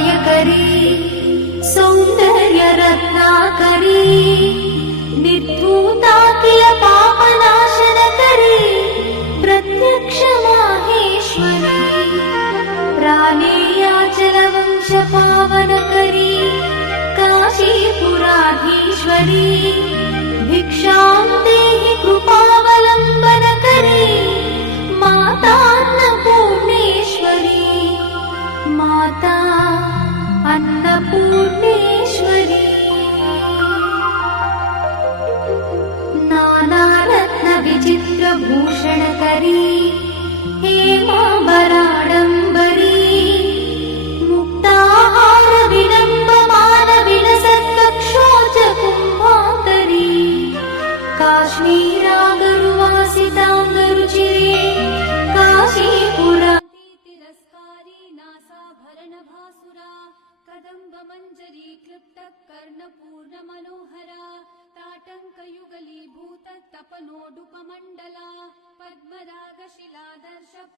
सौभाग्यदायकरी सौन्दर्यरत्नाकरी निर्धूताखिल पापनाशनकरी प्रत्यक्ष माहेश्वरी प्राणेयाचलवंशपावनकरी काशीपुराधीश्वरी भिक्षां देहि कृपावलम्बनकरी मातान्नपूर्णेश्वरी माता अन्नपूर्णेश्वरी नानारत्नविचित्रभूषणकरी हेमाम्बराडम्बरी मुक्ताहारविलम्बमानविलसत्कक्षोजकुम्भाकरी काश्मीरागरुवासिताङ्गरुचिरे काशीपुरा तिरस्कारी नासाभरणभासुरा कदम्बमञ्जरी क्लृप्तकर्णपूर्णमनोहरा ताटङ्कयुगलीभूततपनोडुपमण्डला पद्मरागशिलादर्श